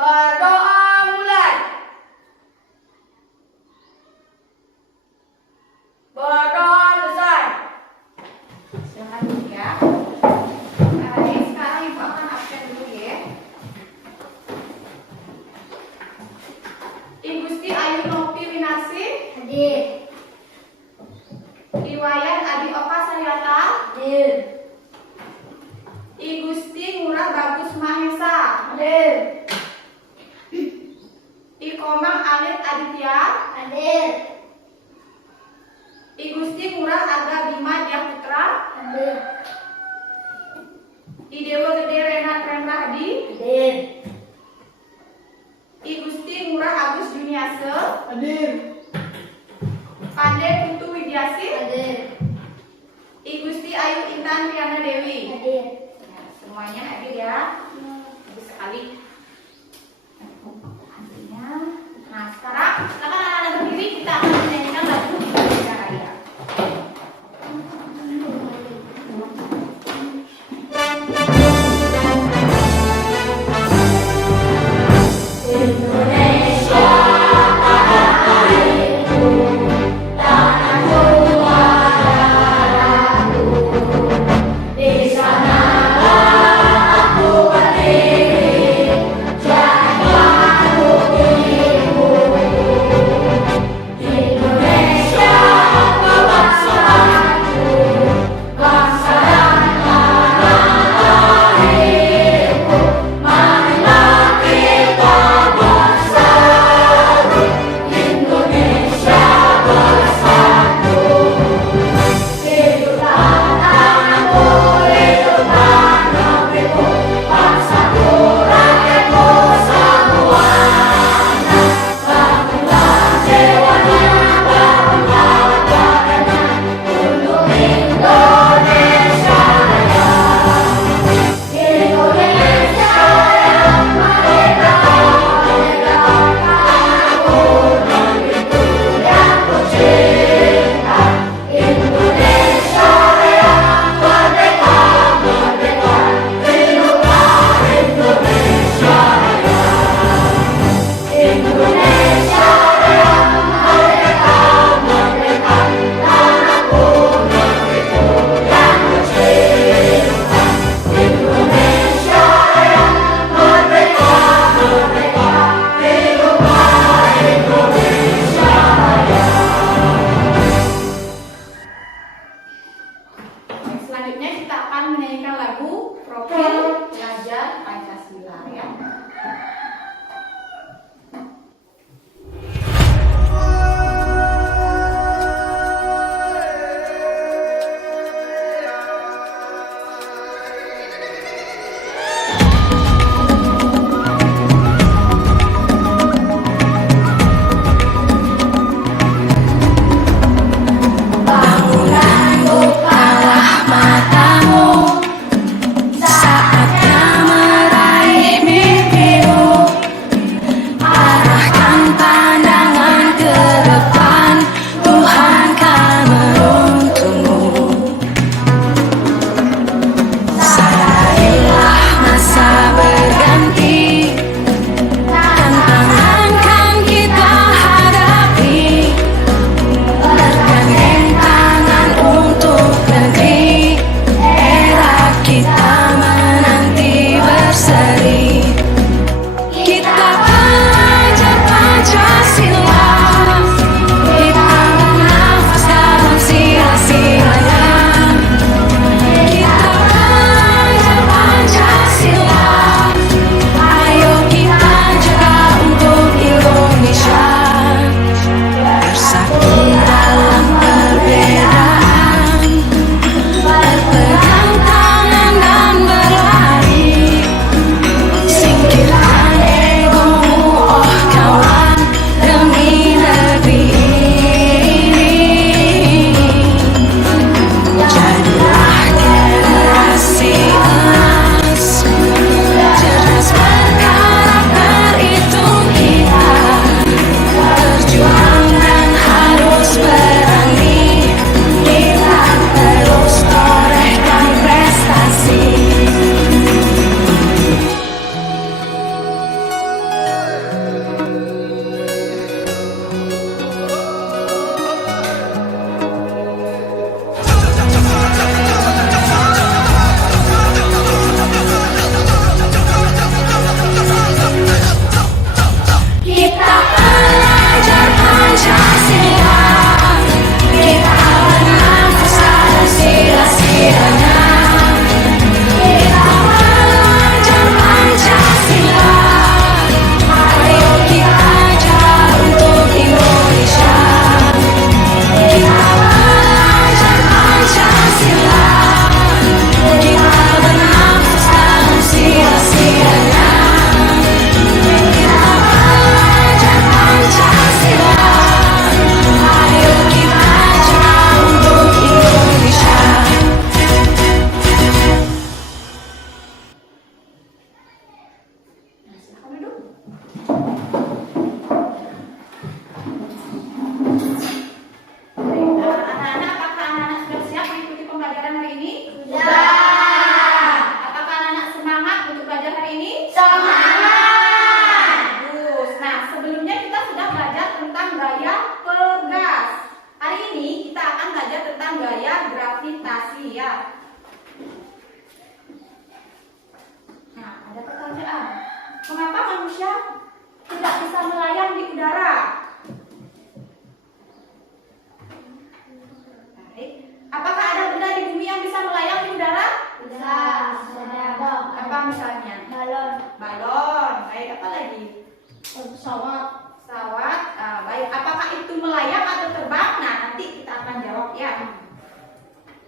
Berdoa mulai. Berdoa selesai. Silakan dulu ya. Baik, sekarang Ibu akan absen dulu ya. I Gusti Ayu Nopi Winarsi. Hadir. Iwayan Adi Oka Saryata. Hadir. I Gusti Ngurah Bagus Mahesa. Hadir. I Komang Alit Aditya. Hadir. I Gusti Ngurah Arga Bima Dia Putra. Hadir. I Dewa Gede Renat Renrahdi. Hadir. I Gusti Ngurah Agus Juniase. Hadir. Pande Putu Widiasi. Hadir. I Gusti Ayu Intan Triana Dewi. Hadir. Ya, semuanya hadir ya. Bagus sekali. Artinya, nah sekarang silakan anak-anak berdiri, kita akan menyanyikan lagu Indonesia Raya. manusia tidak bisa melayang di udara? Baik. Apakah ada benda di bumi yang bisa melayang di udara? Bisa. Ada. Apa misalnya? Balon. Balon. Baik, apa lagi? Pesawat. Pesawat. Baik, apakah itu melayang atau terbang? Nah, nanti kita akan jawab ya.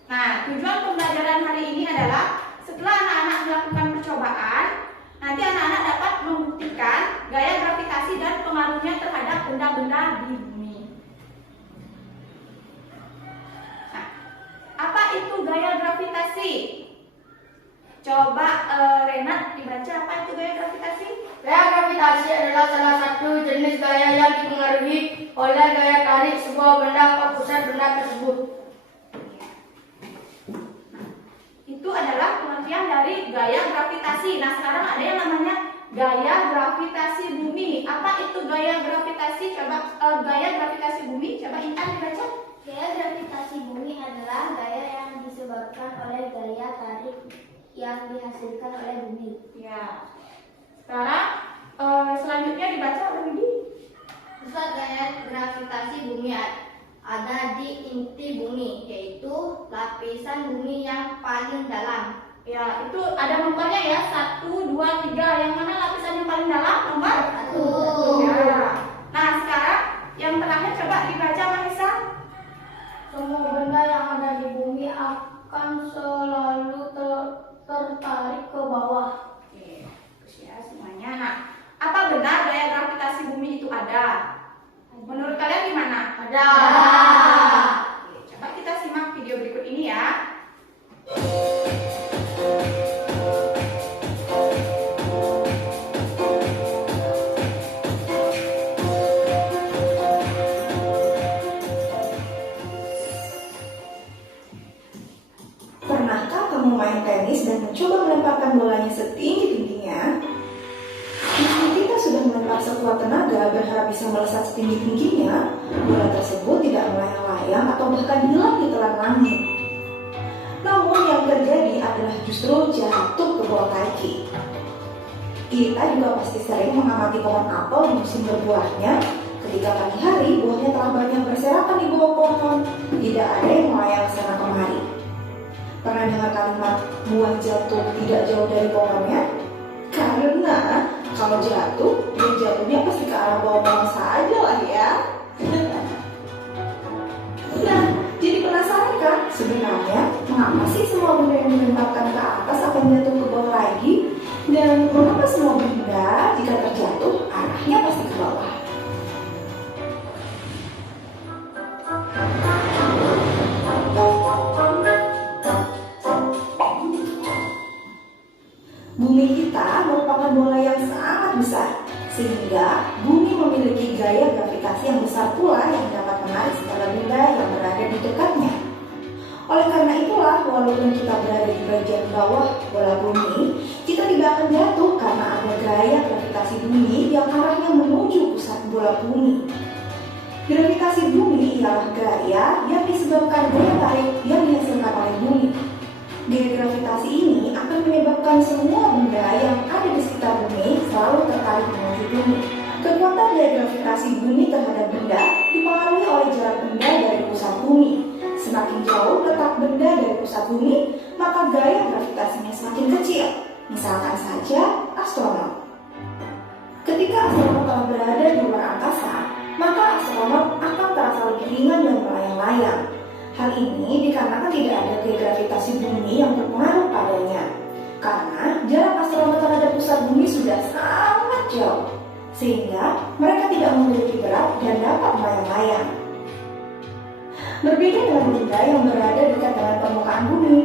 Nah, tujuan pembelajaran hari ini adalah setelah anak-anak melakukan percobaan, nanti anak-anak dapat membuktikan gaya gravitasi dan pengaruhnya terhadap benda-benda di bumi. Nah, apa itu gaya gravitasi? Coba Renat dibaca, apa itu gaya gravitasi? Gaya gravitasi adalah salah satu jenis gaya yang dipengaruhi oleh gaya tarik sebuah benda ke pusat benda tersebut. Itu adalah pengertian dari gaya gravitasi. Nah, sekarang ada yang namanya gaya gravitasi bumi. Apa itu gaya gravitasi? Coba gaya gravitasi bumi, coba Intan dibaca. Gaya gravitasi bumi adalah gaya yang disebabkan oleh gaya tarik yang dihasilkan oleh bumi. Ya. Sekarang selanjutnya dibaca oleh Widi. Pusat gaya gravitasi bumi ada di inti bumi, yaitu lapisan bumi yang paling dalam. Ya, itu ada nomornya ya, 1, 2, 3. Yang mana lapisan yang paling dalam? Nomor 1. Ya. Nah, sekarang yang terakhir coba dibaca Mahesa. Semua benda yang ada di bumi akan selalu tertarik ke bawah. Oke, bagus ya semuanya. Nah, apa benar gaya gravitasi bumi itu ada? Menurut kalian gimana? Ada. Oke, coba kita simak video berikut ini ya. Pernahkah kamu main tenis dan mencoba melemparkan bolanya setinggi-tingginya? Meski kita sudah melempar sekuat tenaga berharap bisa melesat setinggi-tingginya, bola tersebut tidak melayang-layang atau bahkan hilang di telan langit. Namun yang terjadi adalah justru jatuh ke bawah kaki. Kita juga pasti sering mengamati pohon apel di musim berbuahnya. Ketika pagi hari buahnya telah banyak berserakan di bawah pohon, tidak ada yang melayang sana kemari. Pernah dengar kalimat buah jatuh tidak jauh dari pohonnya? Karena kalau jatuh, dia jatuhnya pasti ke arah bawah pohon saja lah ya. Nah, jadi penasaran kan? Sebenarnya mengapa sih semua benda yang dilemparkan ke atas akan jatuh ke bawah lagi? Dan mengapa semua benda jika terjatuh arahnya pasti ke bawah? Bumi kita merupakan bola yang sangat besar, sehingga bumi memiliki gaya gravitasi yang besar pula yang dapat menarik segala benda yang berada di dekatnya. Oleh karena itulah, walaupun kita berada di bagian bawah bola bumi, kita tidak akan jatuh karena ada gaya gravitasi bumi yang arahnya menuju pusat bola bumi. Gravitasi bumi ialah gaya yang disebabkan gaya tarik yang dihasilkan oleh bumi. Gaya gravitasi ini akan menyebabkan semua benda yang ada di sekitar bumi selalu tertarik menuju bumi. Kekuatan gaya gravitasi bumi terhadap benda dipengaruhi oleh jarak benda dari pusat bumi. Semakin jauh letak benda dari pusat bumi, maka gaya gravitasinya semakin kecil. Misalkan saja astronot. Ketika astronot telah berada di luar angkasa, maka astronot akan terasa lebih ringan dan melayang-layang. Hal ini dikarenakan tidak ada gaya gravitasi bumi yang berpengaruh padanya. Karena jarak astronot terhadap pusat bumi sudah sangat jauh, sehingga mereka tidak memiliki berat dan dapat melayang-layang. Berbeda dengan benda yang berada dekat dengan permukaan bumi,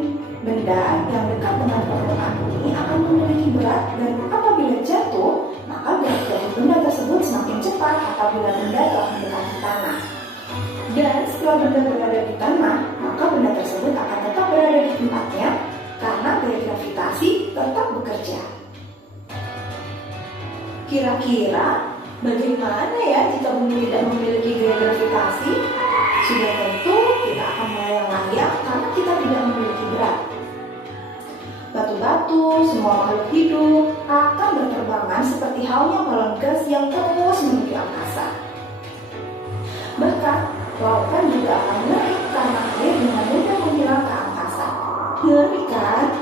benda yang dekat dengan permukaan bumi akan memiliki berat dan apabila jatuh, maka berat dari benda tersebut semakin cepat apabila benda telah mendekati tanah. Dan setelah benda berada di tanah, maka benda tersebut akan tetap berada di tempatnya karena gaya gravitasi tetap bekerja. Kira-kira bagaimana ya jika bumi tidak memiliki gaya gravitasi? Sudah tentu kita akan melayang-layang karena kita tidak memiliki berat. Batu-batu, semua makhluk hidup akan berterbangan seperti halnya halnya balon gas yang terus menuju angkasa. Bahkan, lautan juga akan menarik karena air dengan mudah menghilang ke angkasa. Ngeri kan?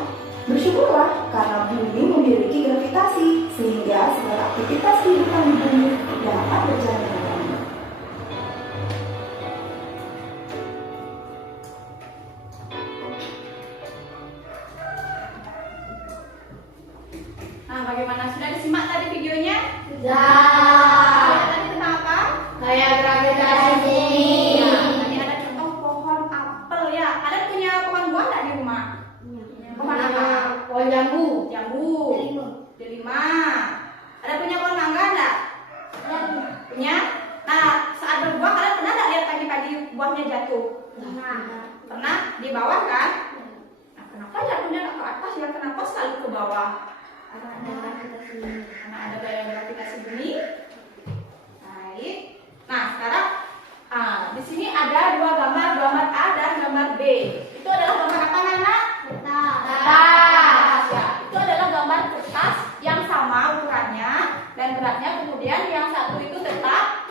Bersyukurlah karena bumi memiliki gravitasi, sehingga segala aktivitas kehidupan di bumi dapat berjalan dengan baik. Nah, bagaimana? Sudah disimak tadi videonya? Sudah. Tadi tentang apa? Kayak gravitasi bumi. Tadi ada contoh pohon apel ya. Kalian punya pohon buah nggak di rumah? Pohon apa? Pohon jambu. Jambu. Delima. Ada punya pohon mangga nggak? Punya? Nah, saat berbuah kalian pernah nggak lihat pagi-pagi buahnya jatuh? Pernah? Di bawah kan? Nah, kenapa jatuhnya nggak ke atas ya? Kenapa selalu ke bawah? Karena ada gaya gravitasi bumi. Baik. Nah, sekarang di sini ada dua gambar, gambar A dan gambar B. Itu adalah gambar apa, Nana? Kertas. Ya, itu adalah gambar kertas yang sama ukurannya dan beratnya. Kemudian yang satu itu tetap,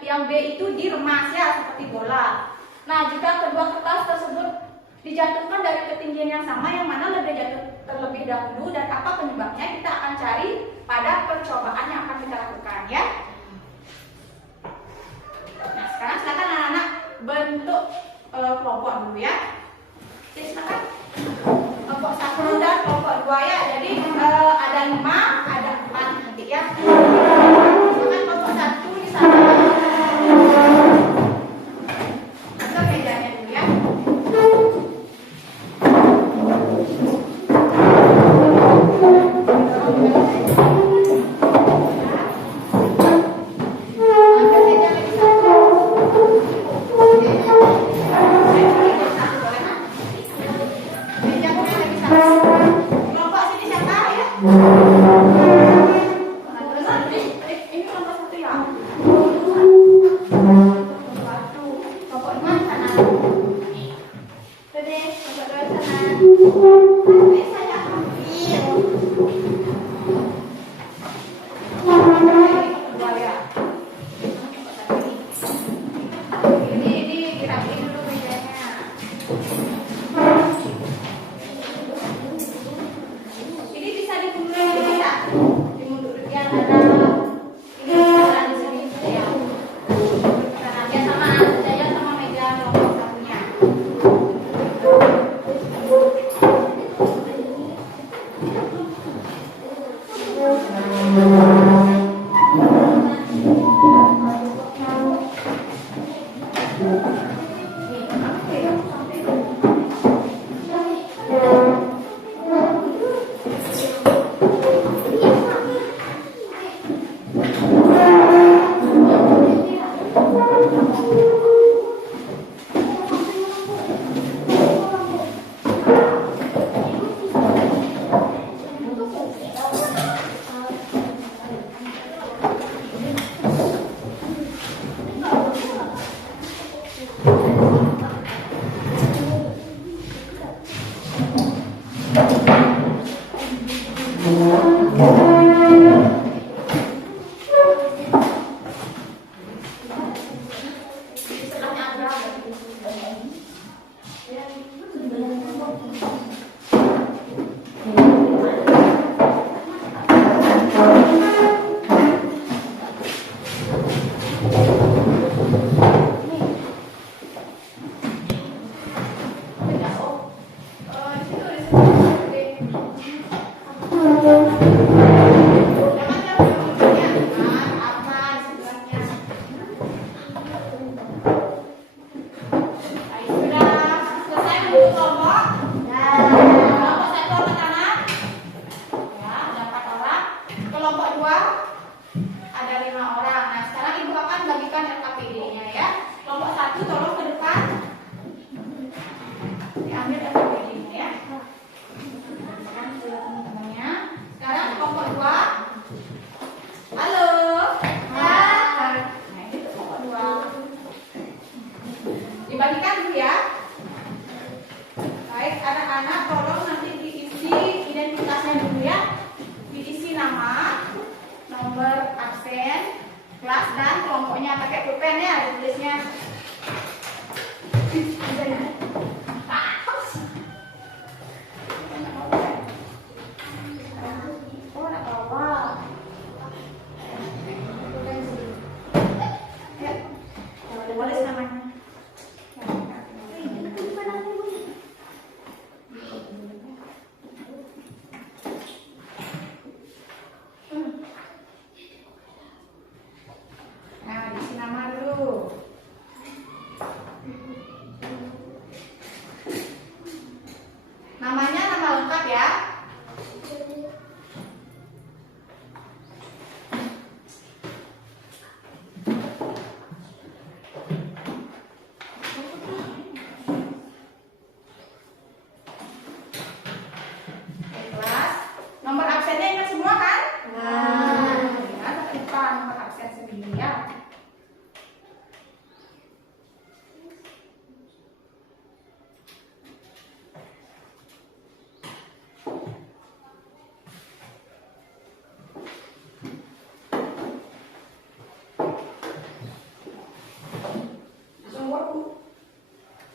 yang B itu diremas ya seperti bola. Nah, jika kedua kertas tersebut dijatuhkan dari ketinggian yang sama, yang mana lebih jatuh terlebih dahulu dan apa penyebabnya, kita akan cari pada percobaan yang akan kita lakukan ya. Nah, sekarang silakan anak-anak bentuk kelompok dulu ya. Oke, silakan. Kelompok 1 dan kelompok 2 ya. Jadi ada 5, ada 4 nanti ya. Silakan kelompok 1 di sana. Kita mejanya dulu ya. Kelompok sini siapa ya? Ini kelompok 1 ya. Kelompok 2 di sana. Oke, kelompok 2 di sana. Oke, saya ambil. Kelompok 2 ya. Ini dirapiin dulu mejanya. Ini bisa dimundur bisa? Dimundur yang ada ini ada di sini ya. Karena dia sama saya sama meja kelompok satunya. nomor Jangan pakai pulpen ya, tulisnya. Oh, nak bawa. Tulis namanya. Nah, isi nama dulu. Namanya nama lengkap ya. Kelas. Nomor absennya ingat semua kan? Ya, tak lupa nomor absen sendiri ya.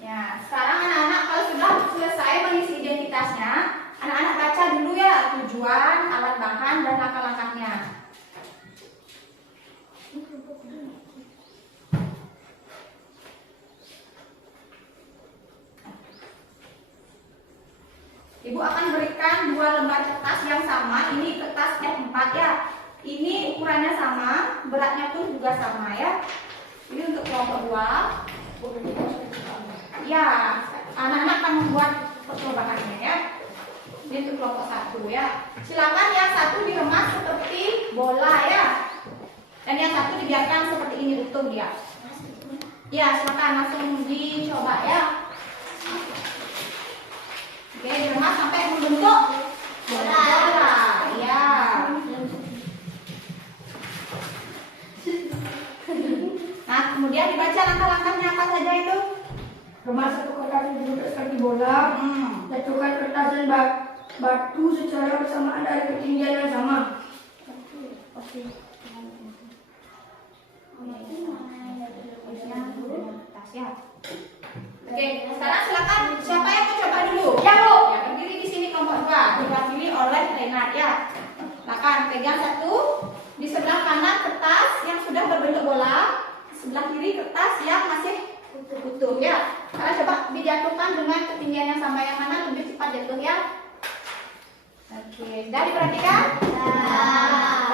Ya, sekarang anak-anak kalau sudah selesai mengisi identitasnya, anak-anak baca dulu ya tujuan, alat bahan, dan langkah-langkahnya. Ibu akan berikan 2 lembar kertas yang sama. Ini kertas F4 ya. Ini ukurannya sama, beratnya pun juga sama ya. Ini untuk kelompok 2. Ya, anak-anak akan membuat percobaannya ya. Ini untuk kelompok 1 ya. Silakan yang satu diremas seperti bola ya. Dan yang satu dibiarkan seperti ini utuh dia. Ya, silakan langsung dicoba ya. Oke, diremas sampai membentuk bola. Ya. Nah, kemudian dibaca langkah-langkahnya apa saja itu? Remas satu kertas yang dibentuk seperti bola. Jatuhkan kertas dan batu secara bersamaan dari ketinggian yang sama. Oke. Oke, sekarang silakan siapa yang mau coba dulu? Ya, Bu. Ya, berdiri di sini kelompok 2, diwakili oleh Renat ya. Silakan pegang satu di sebelah kanan kertas yang sudah berbentuk bola, di sebelah kiri kertas yang masih utuh ya. Sekarang coba dijatuhkan dengan ketinggian yang sama, yang mana lebih cepat jatuh ya. Oke, sudah diperhatikan?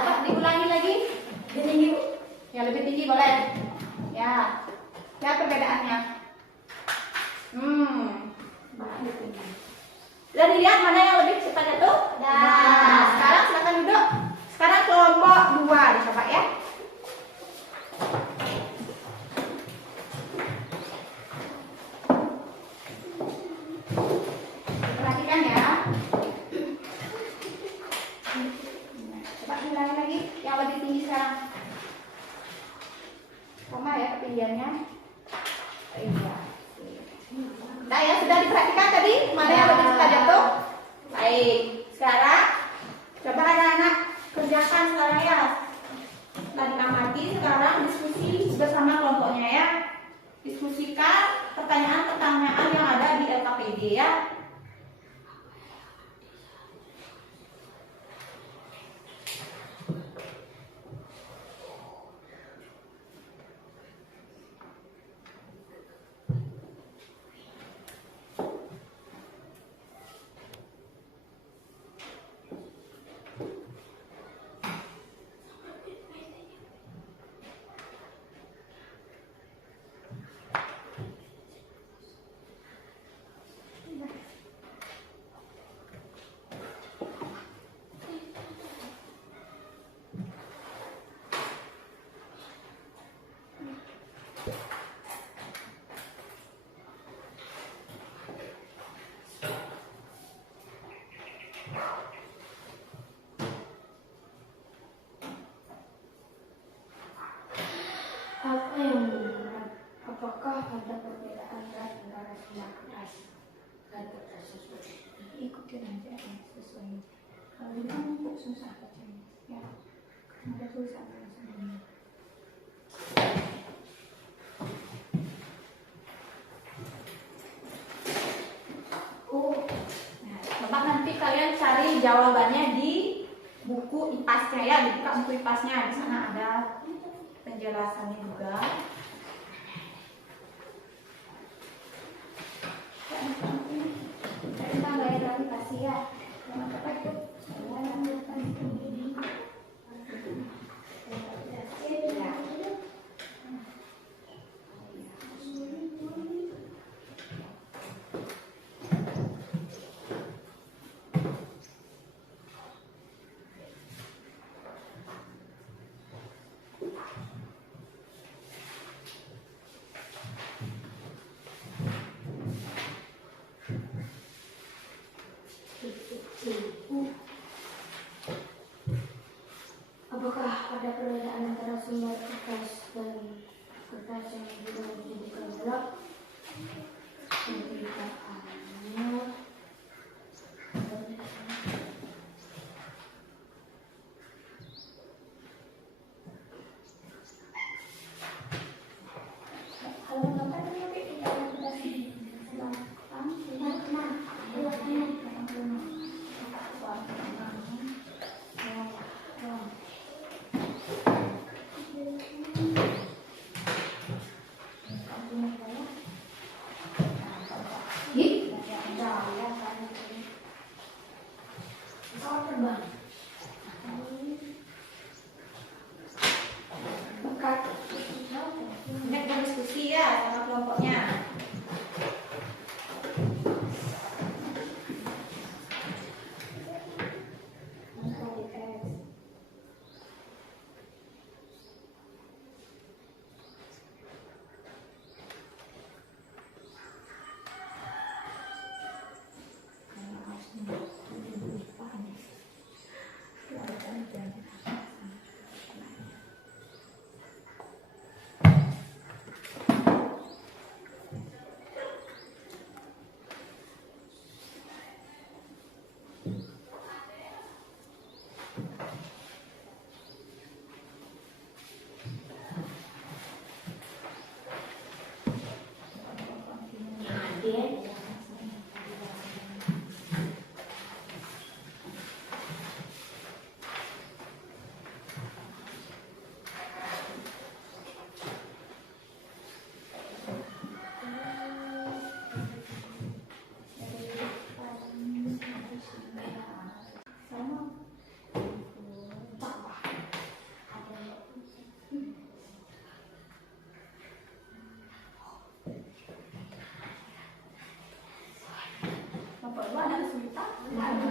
Coba diulangi lagi. Lebih tinggi, Bu. Ya, lebih tinggi boleh. Ya. Ya, perbedaannya. Sudah dilihat mana yang lebih cepat jatuh? Nah, sekarang silakan duduk. Sekarang kelompok 2 dicoba ya. Perhatikan ya. Coba ulangi lagi yang lebih tinggi sekarang. Sama ya ketinggiannya. Iya. Nah ya, sudah diperhatikan tadi mana yang lebih cepat jatuh? Baik. Sekarang coba anak-anak kerjakan sekarang ya. Setelah diamati, sekarang diskusi bersama kelompoknya ya. Diskusikan pertanyaan-pertanyaan yang ada di LKPD ya. Apa yang benar? Apakah ada perbedaan berat antara sebuah kertas dan kertas sesuai? Ikutin aja ya, sesuai. Kalau ini kan kok susah bacanya, ya. Ada tulisan yang sebelumnya. IPAS-nya ya, dibuka buku IPAS-nya. Di sana ada penjelasannya juga. Tentang gaya gravitasi ya. Yang apa itu? Apakah ada perbedaan antara sumber kertas dan kertas yang juga dijadikan blok? Perbedaannya halaman berapa tadi nanti kita kertas ini?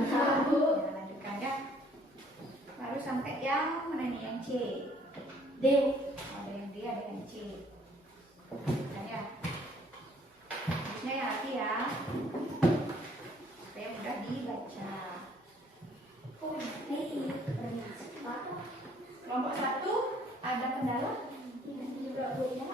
1. Lanjutkan ya. Lalu sampai yang mana nih, yang C? D. Ada yang D, ada yang C. Lanjutkan ya. Terusnya ya hati ya. Supaya mudah dibaca. Kelompok 1 ada kendala? Juga beda.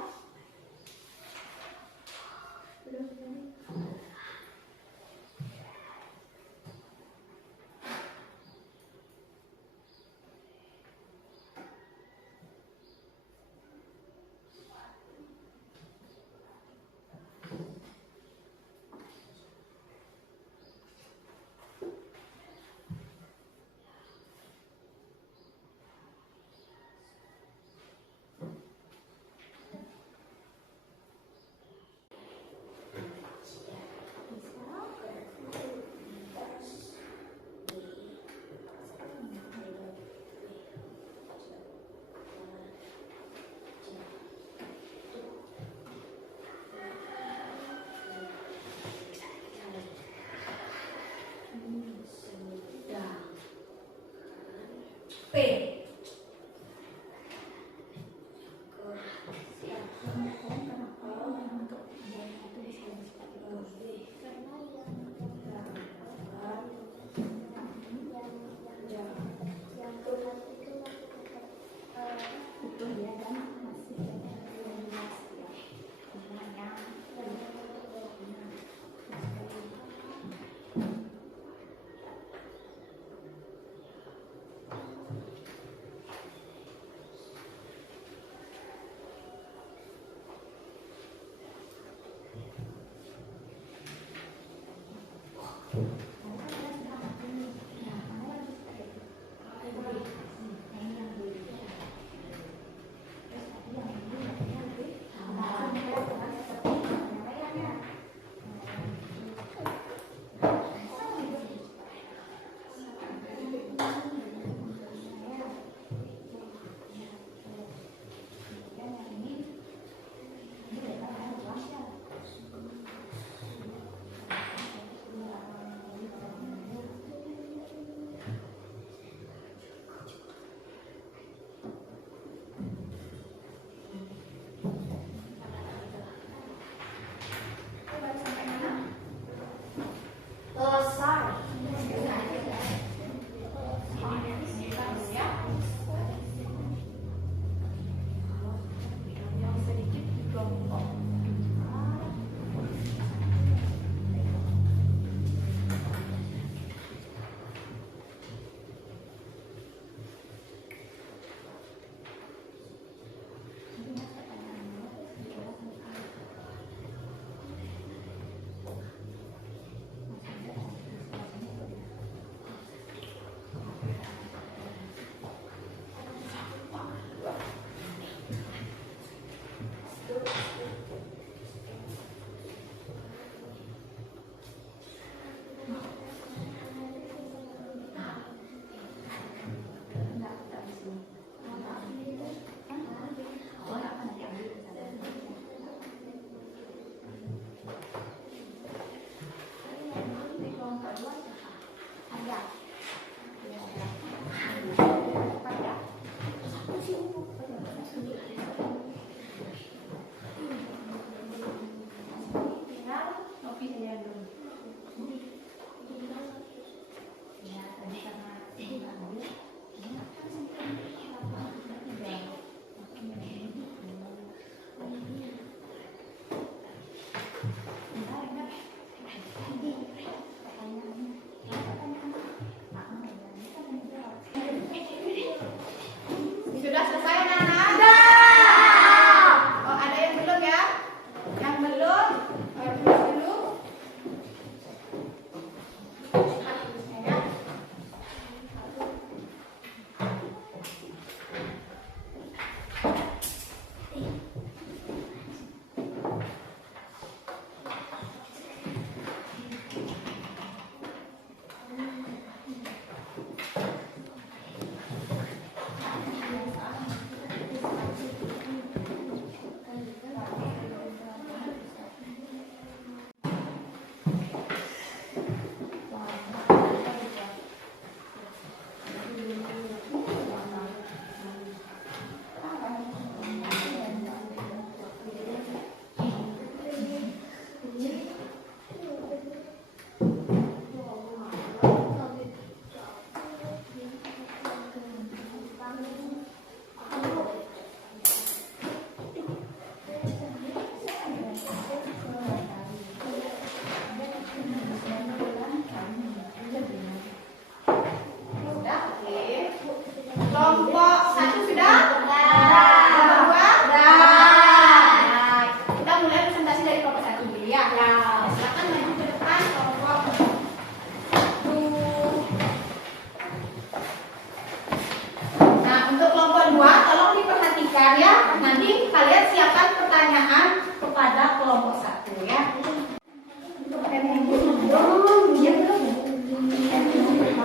belajar ya. Nanti kalian siapkan pertanyaan kepada kelompok 1 ya.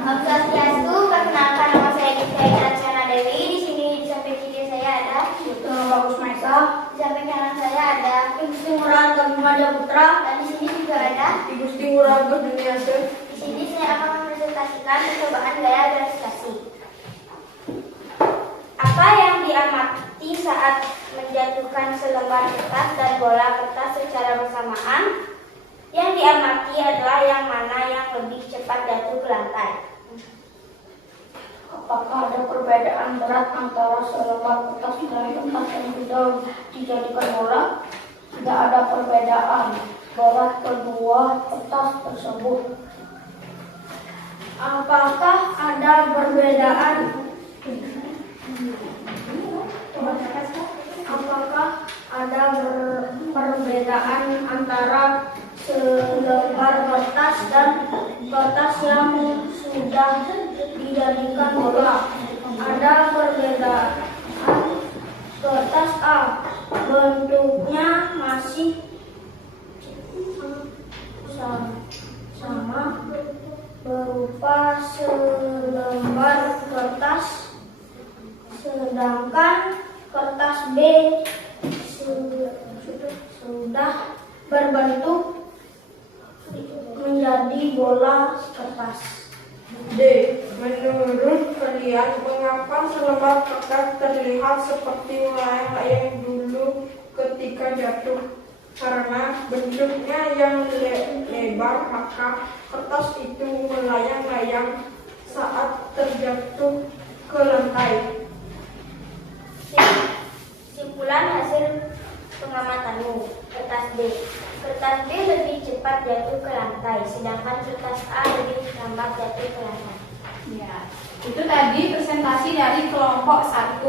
Om Swastiastu, perkenalkan nama saya Gita Dewi. Di sini di samping kiri saya ada Bagus Maisa. di samping kanan saya ada Gusti Ngurah Gabungan Putra, dan di sini juga ada. Gusti Ngurah Gabungan. Di sini saya akan mempresentasikan percobaan gaya gravitasi. Apa yang diamati saat menjatuhkan selembar kertas dan bola kertas secara bersamaan? Yang diamati adalah yang mana yang lebih cepat jatuh ke lantai. Apakah ada perbedaan berat antara selembar kertas dan kertas yang sudah dijadikan bola? Tidak ada perbedaan berat kedua kertas tersebut. Apakah ada perbedaan? Apakah ada perbedaan antara selembar kertas dan kertas yang sudah dijadikan bola? Ada perbedaan. Kertas A bentuknya masih sama berupa selembar kertas, sedangkan kertas B sudah berbentuk menjadi bola kertas. D. Menurut kalian, mengapa selembar kertas terlihat seperti melayang-layang dulu ketika jatuh? Karena bentuknya yang lebar, maka kertas itu melayang-layang saat terjatuh ke lantai. Simpulan hasil pengamatanmu. Kertas B. Kertas B lebih cepat jatuh ke lantai, sedangkan kertas A lebih lambat jatuh ke lantai. Ya, itu tadi presentasi dari kelompok 1.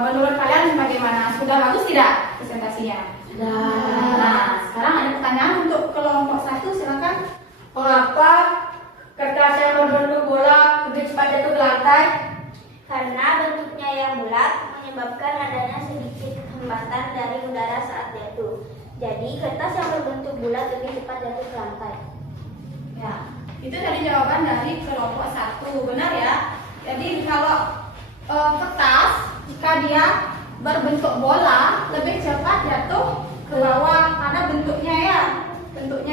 Menurut kalian bagaimana? Sudah bagus tidak presentasinya? Nah, sekarang ada pertanyaan untuk kelompok 1, silakan. Mengapa kertas yang berbentuk bola lebih cepat jatuh ke lantai? Karena bentuknya yang bulat menyebabkan adanya sedikit hambatan dari udara saat jatuh. Jadi kertas yang berbentuk bulat lebih cepat jatuh ke lantai. Ya, itu tadi jawaban dari kelompok 1, benar ya? Jadi kalau kertas jika dia berbentuk bola lebih cepat jatuh ke bawah karena bentuknya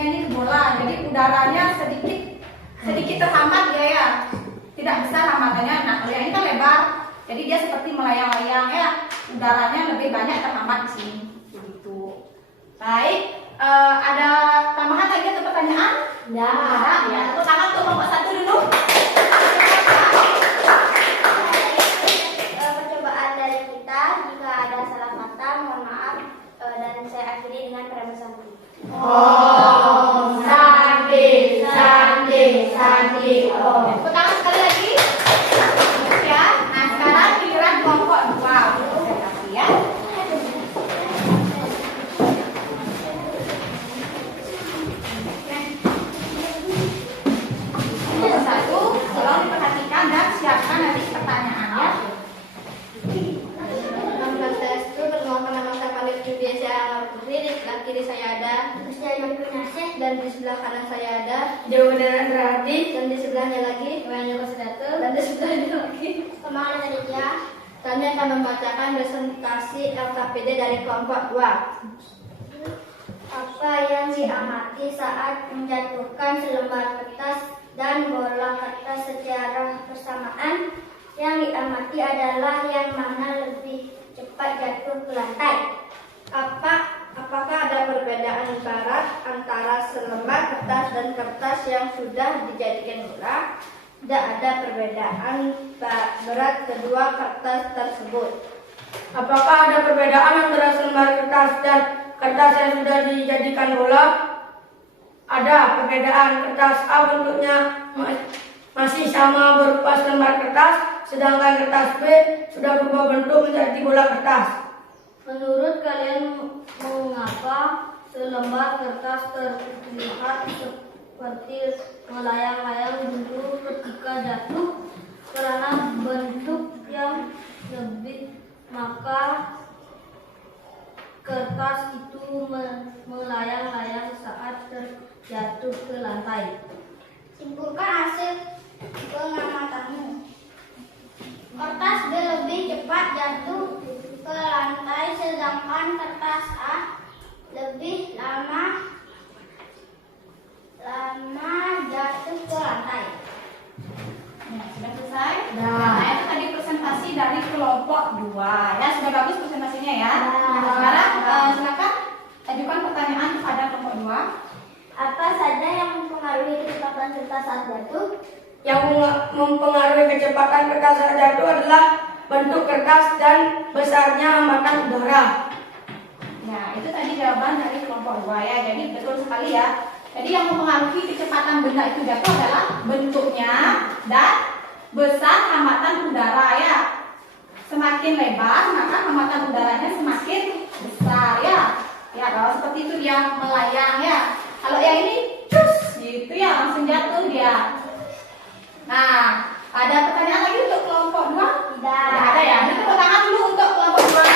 ini bola, jadi udaranya sedikit terhambat ya, tidak besar hambatannya. Nah, kalau yang ini kan lebar, jadi dia seperti melayang-layang ya, udaranya lebih banyak terhambat di sini. Begitu. Baik, ada tambahan lagi atau pertanyaan? Ada. Ya, tepuk tangan untuk kelompok 1 dulu. Percobaan dari kita, jika ada salah kata, mohon maaf, dan saya akhiri dengan Prabu Santi. Om Santi, Santi, Santi. Tepuk tangan sekali lagi. Ya, nah sekarang giliran kelompok 2 untuk presentasi ya. Kelompok 1, tolong diperhatikan dan siapkan nanti pertanyaannya. Om Swastiastu, perkenalkan nama saya Pandit Judiasya Anwar Putri. Di sebelah kiri saya ada Kristian Kunyaseh, dan di sebelah kanan saya ada Dewa Radi. dan di sebelahnya lagi Wanyo Sedatu, dan di sebelahnya lagi Kemana Aditya. Kami akan membacakan presentasi LKPD dari kelompok 2. Apa yang diamati saat menjatuhkan selembar kertas dan bola kertas secara bersamaan? Yang diamati adalah yang mana lebih cepat jatuh ke lantai. Apakah ada perbedaan berat antara selembar kertas dan kertas yang sudah dijadikan bola? Tidak ada perbedaan berat kedua kertas tersebut. Apakah ada perbedaan antara selembar kertas dan kertas yang sudah dijadikan bola? Ada perbedaan. Kertas A bentuknya masih sama berupa selembar kertas, sedangkan kertas B sudah berubah bentuk menjadi bola kertas. Menurut kalian, mengapa selembar kertas terlihat seperti melayang-layang dulu ketika jatuh? Karena bentuk yang lebih maka kertas itu melayang-layang saat terjatuh ke lantai. Simpulkan hasil pengamatanmu. Kertas B lebih cepat jatuh ke lantai, sedangkan kertas A lebih lama jatuh ke lantai. Ya, sudah selesai? Dah. Nah, itu tadi presentasi dari kelompok 2. Ya, sudah bagus presentasinya ya. Dah. Nah, sekarang silakan ajukan pertanyaan kepada kelompok 2. Apa saja yang mempengaruhi kecepatan kertas saat jatuh? Yang mempengaruhi kecepatan kertas saat jatuh adalah bentuk kertas dan besarnya hambatan udara. Nah, itu tadi jawaban dari kelompok 2 ya. Jadi betul sekali ya. Jadi yang mempengaruhi kecepatan benda itu jatuh adalah bentuknya dan besar hambatan udara ya. Semakin lebar maka hambatan udaranya semakin besar ya. Ya, kalau seperti itu dia melayang ya. Kalau yang ini cus gitu ya, langsung jatuh dia. Nah, ada pertanyaan lagi untuk kelompok 2? Tidak. Tidak ada ya. Ini tepuk tangan dulu untuk kelompok 2.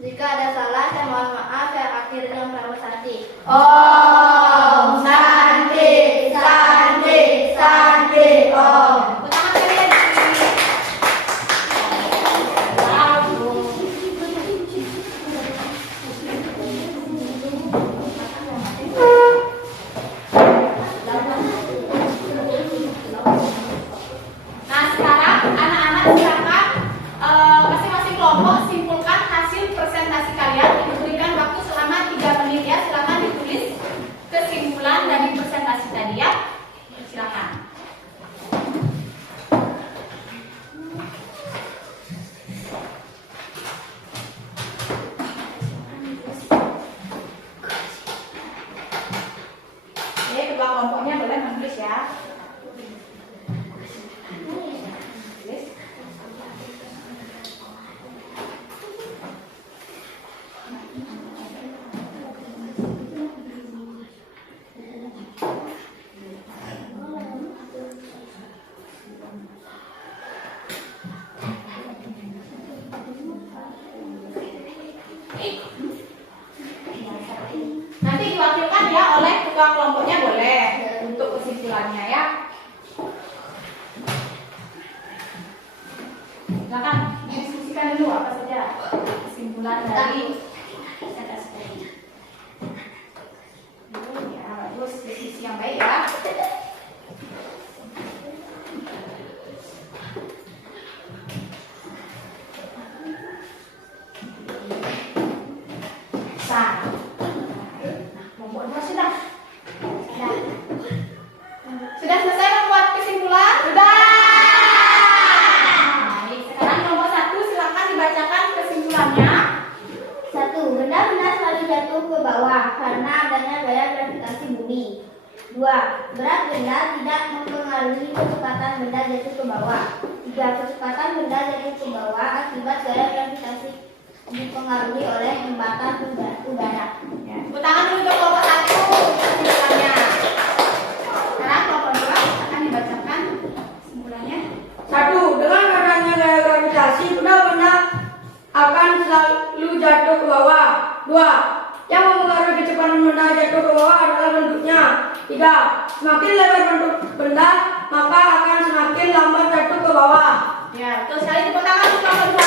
Jika ada salah, saya mohon maaf. Saya akhiri dengan Pramu Santi. Om Santi, Santi, Santi, Om. Tepuk tangan sekali lagi. Nah, sekarang anak-anak silakan masing-masing kelompok simpulkan hasil presentasi kalian. Diberikan waktu selama 3 menit ya. Silakan ditulis kesimpulan dari presentasi tadi ya. Silakan. Oke, kedua kelompoknya boleh menulis ya. Tulis. Nanti diwakilkan ya oleh ketua kelompoknya boleh untuk kesimpulannya ya. Silakan diskusikan dulu apa saja kesimpulan dari presentasi tadi. Ya, bagus, diskusi yang baik ya. Nah, kelompok 2 sudah. Sudah selesai membuat kesimpulan? Sudah. Baik, sekarang kelompok 1 silakan dibacakan kesimpulannya. 1. Benda-benda selalu jatuh ke bawah karena adanya gaya gravitasi bumi. 2. Berat benda tidak mempengaruhi kecepatan benda jatuh ke bawah. 3. Kecepatan benda jatuh ke bawah akibat gaya gravitasi dipengaruhi oleh hambatan udara. Ya, tepuk tangan dulu untuk kelompok 1 kesimpulannya. Sekarang kelompok 2 akan dibacakan kesimpulannya. 1. Dengan adanya gaya gravitasi, benda-benda akan selalu jatuh ke bawah. 2. Yang mempengaruhi kecepatan benda jatuh ke bawah adalah bentuknya. 3. Semakin lebar bentuk benda, maka akan semakin lambat jatuh ke bawah. Ya, betul sekali, tepuk tangan untuk kelompok 2.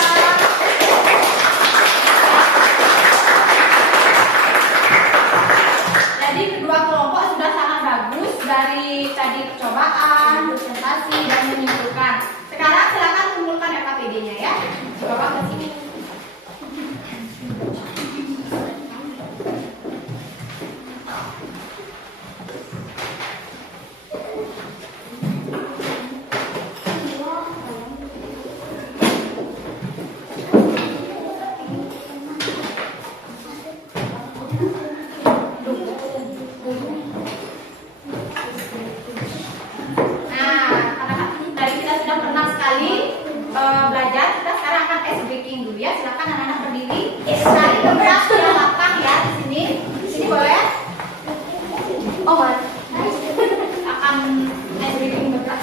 Jadi kedua kelompok sudah sangat bagus dari tadi percobaan, presentasi, dan menyimpulkan. Sekarang silakan kumpulkan KPD-nya ya. Bawa ke sini. Oh, akan ice breaking bergerak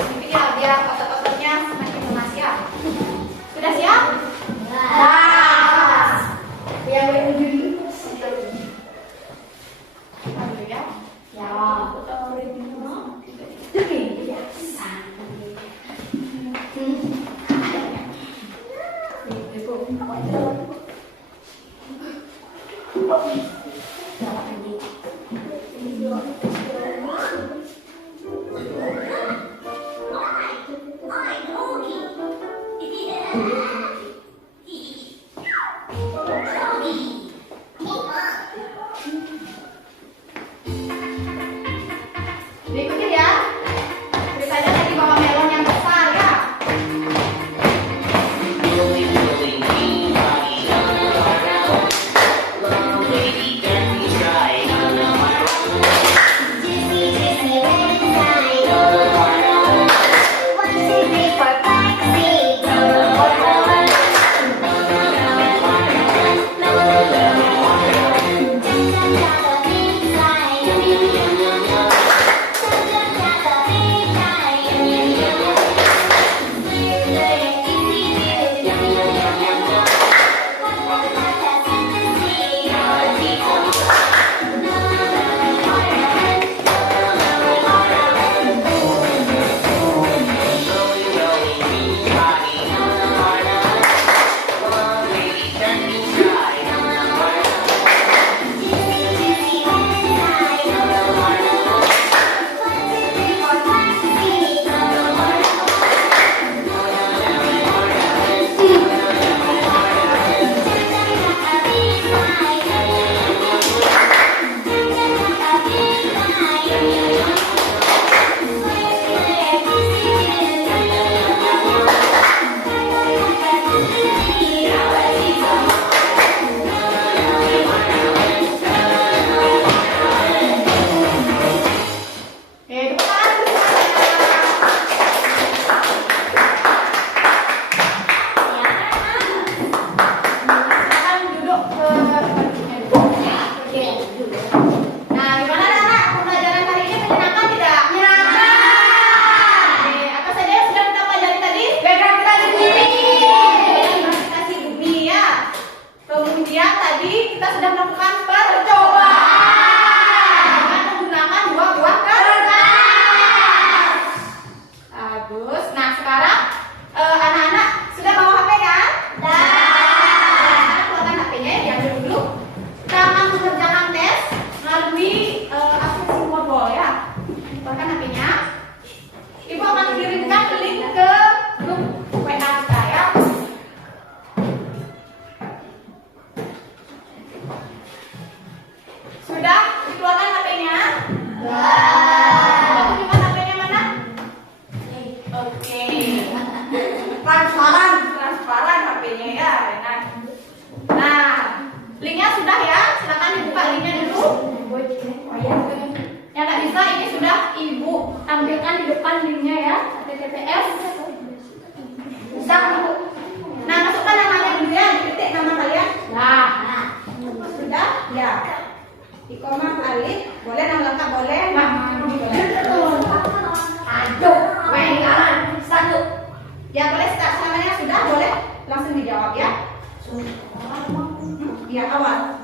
sudah melakukan percobaan dengan menggunakan 2 buah kertas. Bagus. Nah, sekarang anak-anak sudah bawa HP kan? Keluarkan HP-nya, diambil dulu. Kita akan mengerjakan tes melalui aplikasi Wordle ya. Keluarkan HP-nya. Ibu akan kirimkan link ke grup WA kita ya. Sudah dikeluarkan HP-nya? Sudah tunjukkan HP-nya mana? Oke. Transparan HP-nya ya, Rena. Nah, linknya sudah ya. Silakan dibuka linknya dulu. Oh ya. Yang nggak bisa ini sudah Ibu tampilkan di depan linknya ya. https. Bisa Bu. Nah, masukkan namanya dulu ya. Diketik nama kalian. Nah, sudah ya. Di koma alif, boleh nama lengkap boleh. Aduh, main kalah. Satu. Ya boleh start namanya sudah boleh langsung dijawab ya. Ya awal.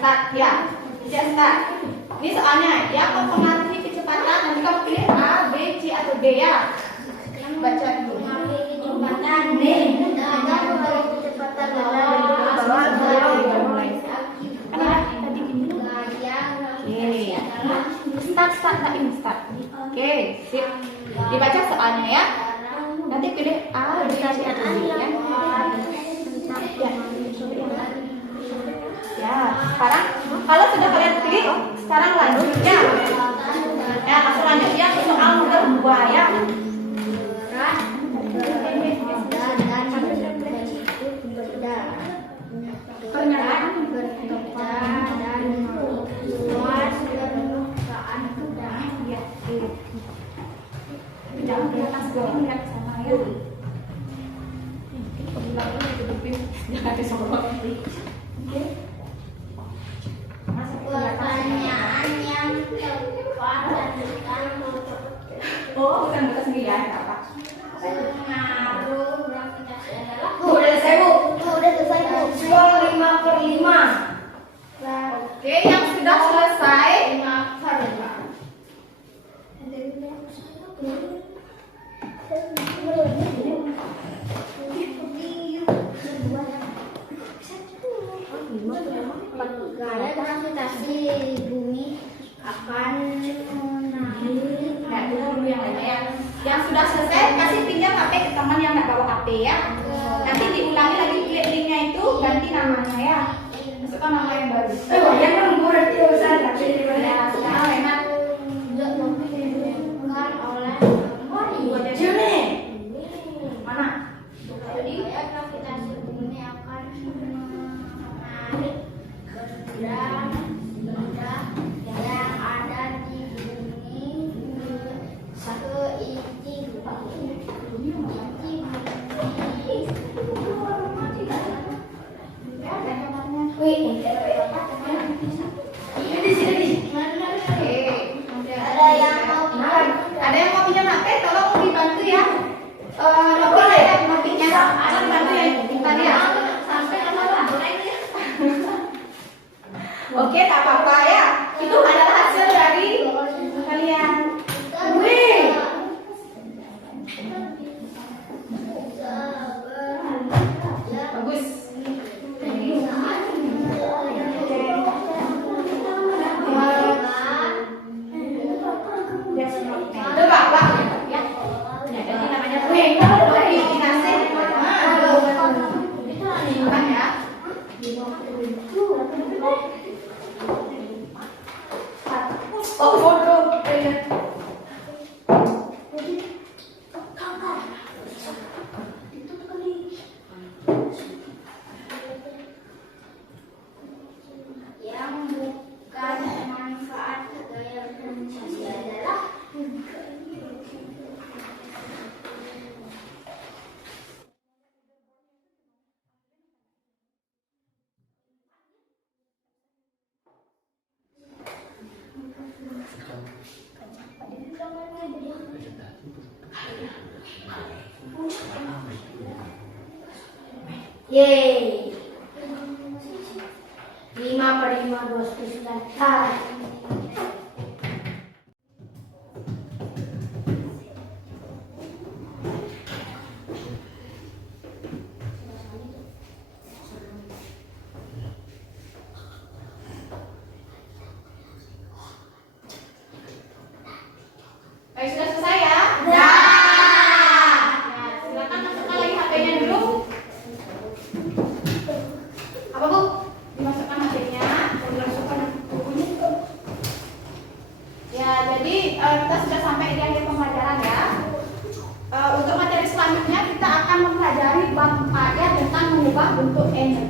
Start ya. Bisa start. Ini soalnya yang mempengaruhi kecepatan nanti kamu pilih A, B, C atau D ya. Baca dulu. Kecepatan nih. Kecepatan Start tak ini start. Oke, sip. Dibaca soalnya ya. Nanti pilih A, B, C atau D ya. Ya, sekarang kalau sudah kalian klik, sekarang lanjutnya. Ya, langsung lanjut ya ke soal nomor 2 ya. Pernyataan jangan di atas doang, lihat sama ya. Jangan disorot. Oke. Pertanyaan yang tepat lanjutkan Oh, bukan buka sendiri ya, nggak apa. pengaruh gravitasi adalah Udah selesai Bu. udah selesai Bu. Soal 5/5. Oke, yang sudah selesai. Karena gravitasi bumi akan menarik. Nah, dulu yang lainnya ya. Yang sudah selesai kasih pinjam HP ke teman yang nggak bawa HP ya. Nanti diulangi lagi klik linknya itu ganti namanya ya. Masukkan nama yang baru. Yang kan murah itu saya tapi di mana? Ya, sekarang Lena Bukan oleh buat dia. Kecil nih. Mana? jadi gravitasi bumi akan menarik benda yang ada di bumi ke inti bumi. Wih, ini sini. Oke. Ada yang mau Ada yang mau pinjam HP, tolong dibantu ya. Mobilnya, tolong dibantu ya. Tadi ya. sampai apa? Oke, tak apa-apa ya. Itu adalah hasil dari kalian. Wih. Bagus. Coba, Pak. Ya. Ya, jadi namanya koordinasi. Bukan ya. Oh, foto. Yang bukan manfaat gaya gravitasi adalah Vegetasi. Yeay. 5/5 29. Hai. Baik, sudah selesai ya? Dah. Nah, silakan masukkan lagi HP-nya dulu. Apa Bu? Dimasukkan HP-nya. Dimasukkan bukunya. Ya, jadi kita sudah sampai di akhir pembelajaran ya. Untuk materi selanjutnya kita akan mempelajari bab 4 ya tentang mengubah bentuk energi.